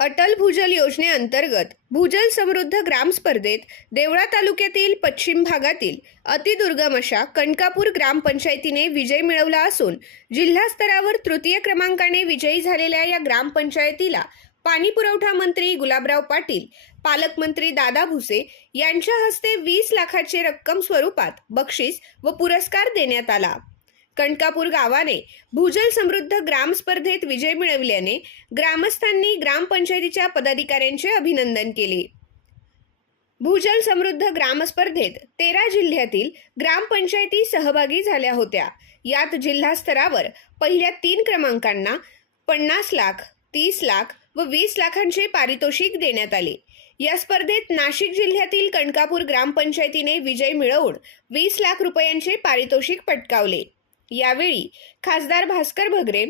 अटल भूजल योजनेअंतर्गत भूजल समृद्ध ग्राम स्पर्धेत देवळा तालुक्यातील पश्चिम भागातील अतिदुर्गम अशा कणकापूर ग्रामपंचायतीने विजय मिळवला असून जिल्हा स्तरावर तृतीय क्रमांकाने विजयी झालेल्या या ग्रामपंचायतीला पाणी पुरवठा मंत्री गुलाबराव पाटील पालकमंत्री दादा भुसे यांच्या हस्ते वीस लाखाचे रक्कम स्वरूपात बक्षीस व पुरस्कार देण्यात आला. कणकापूर गावाने भूजल समृद्ध ग्राम स्पर्धेत विजय मिळविल्याने ग्रामस्थांनी ग्रामपंचायतीच्या पदाधिकाऱ्यांचे अभिनंदन केले. भूजल समृद्ध ग्राम स्पर्धेत तेरा जिल्ह्यातील ग्रामपंचायती सहभागी झाल्या होत्या. यात जिल्हा स्तरावर पहिल्या तीन क्रमांकांना पन्नास लाख तीस लाख व वीस लाखांचे पारितोषिक देण्यात आले. या स्पर्धेत नाशिक जिल्ह्यातील कणकापूर ग्रामपंचायतीने विजय मिळवून वीस लाख रुपयांचे पारितोषिक पटकावले. यावेळी खासदार भास्कर भगरे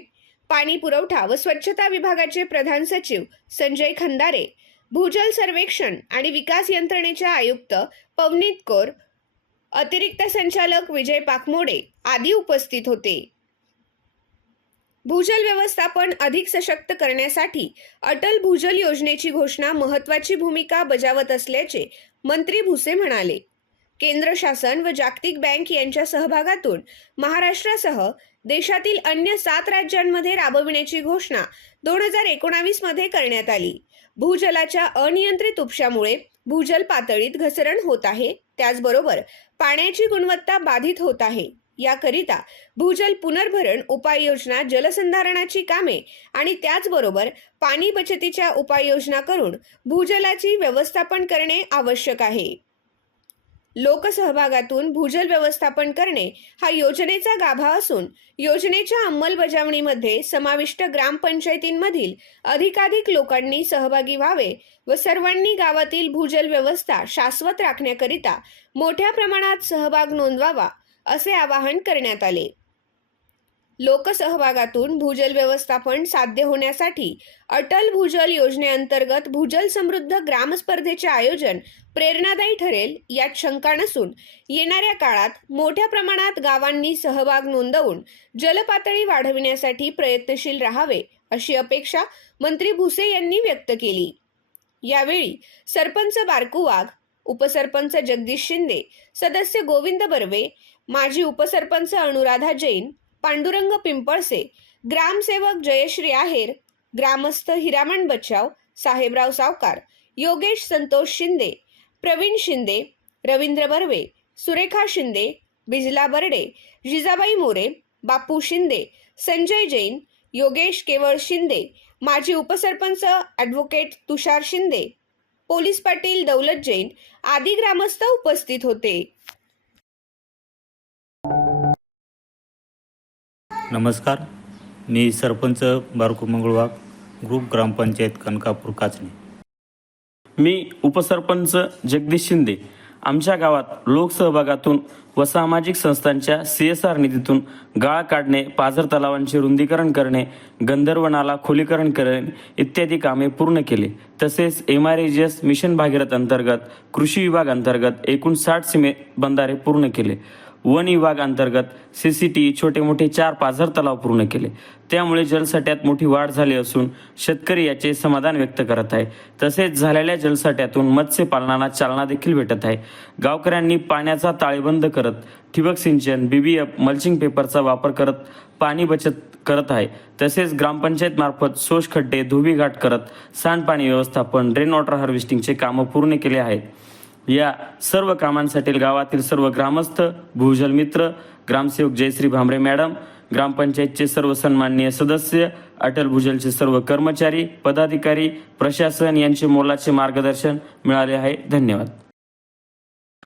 पाणी पुरवठा व स्वच्छता विभागाचे प्रधान सचिव संजय खंदारे भूजल सर्वेक्षण आणि विकास यंत्रणेच्या आयुक्त पवनीत कौर अतिरिक्त संचालक विजय पाकमोडे आदी उपस्थित होते. भूजल व्यवस्थापन अधिक सशक्त करण्यासाठी अटल भूजल योजनेची घोषणा महत्वाची भूमिका बजावत असल्याचे मंत्री भुसे म्हणाले. केंद्र शासन व जागतिक बँक यांच्या सहभागातून महाराष्ट्रासह देशातील अन्य सात राज्यांमध्ये राबविण्याची घोषणा दोन हजार एकोणावीसमध्ये करण्यात आली. भूजलाच्या अनियंत्रित उपशामुळे भूजल पातळीत घसरण होत आहे. त्याचबरोबर पाण्याची गुणवत्ता बाधित होत आहे. याकरिता भूजल पुनर्भरण उपाययोजना जलसंधारणाची कामे आणि त्याचबरोबर पाणी बचतीच्या उपाययोजना करून भूजलाची व्यवस्थापन करणे आवश्यक आहे. लोकसहभागातून भूजल व्यवस्थापन करणे हा योजनेचा गाभा असून योजनेच्या अंमलबजावणीमध्ये समाविष्ट ग्रामपंचायतींमधील अधिकाधिक लोकांनी सहभागी व्हावे व सर्वांनी गावातील भूजल व्यवस्था शाश्वत राखण्याकरिता मोठ्या प्रमाणात सहभाग नोंदवावा असे आवाहन करण्यात आले. लोकसहभागातून भूजल व्यवस्थापन साध्य होण्यासाठी अटल भूजल योजनेअंतर्गत भूजल समृद्ध ग्राम स्पर्धेचे आयोजन प्रेरणादायी ठरेल यात शंका नसून येणाऱ्या काळात मोठ्या प्रमाणात गावांनी सहभाग नोंदवून जलपातळी वाढविण्यासाठी प्रयत्नशील राहावे अशी अपेक्षा मंत्री भुसे यांनी व्यक्त केली. यावेळी सरपंच बारकू वाघ उपसरपंच जगदीश शिंदे सदस्य गोविंद बर्वे माजी उपसरपंच अनुराधा जैन पांडुरंग पिंपळसे ग्रामसेवक जयश्री आहेर ग्रामस्थ हिरामण बचाव साहेबराव सावकार योगेश संतोष शिंदे प्रवीण शिंदे रवींद्र बर्वे सुरेखा शिंदे बिजला बर्डे जिजाबाई मोरे बापू शिंदे संजय जैन योगेश केवळ शिंदे माजी उपसरपंच ॲडव्होकेट तुषार शिंदे पोलीस पाटील दौलत जैन आदी ग्रामस्थ उपस्थित होते. नमस्कार. मी सरपंच बारकू मंगळवाग ग्रुप ग्रामपंचायत कनकापूर काचणी. मी उपसरपंच जगदीश शिंदे. आमच्या गावात लोकसहभागातून व सामाजिक संस्थांच्या सी एस आर निधीतून गाळ काढणे पाझर तलावांचे रुंदीकरण करणे गंधर्व नाला खोलीकरण करणे इत्यादी कामे पूर्ण केले. तसेच M R S mission Bhagirath अंतर्गत कृषी विभाग अंतर्गत एकूण साठ सिमे बंधारे पूर्ण केले. वन विभाग अंतर्गत टी छोटे मोठे चार पाझर तलाव पूर्ण केले. त्यामुळे जलसाठ्यात मोठी वाढ झाली असून शेतकरी याचे समाधान व्यक्त करत आहे. तसेच झालेल्या जलसाठ्यातून मत्स्यपालनाला चालना देखील भेटत आहे. गावकऱ्यांनी पाण्याचा ताळेबंद करत ठिबक सिंचन बीबीएफ मल्चिंग पेपरचा वापर करत पाणी बचत करत आहे. तसेच ग्रामपंचायत मार्फत सोश खड्डे धुबीघाट करत सांडपाणी व्यवस्थापन रेन वॉटर हार्वेस्टिंगचे कामं पूर्ण केले आहेत. या सर्व कामांसाठी गावातील सर्व ग्रामस्थ भूजल मित्र ग्रामसेवक जयश्री भांबरे मॅडम ग्रामपंचायतचे सर्व सन्माननीय सदस्य अटल भूजलचे सर्व कर्मचारी पदाधिकारी प्रशासन यांचे मोलाचे मार्गदर्शन मिळाले आहे. धन्यवाद.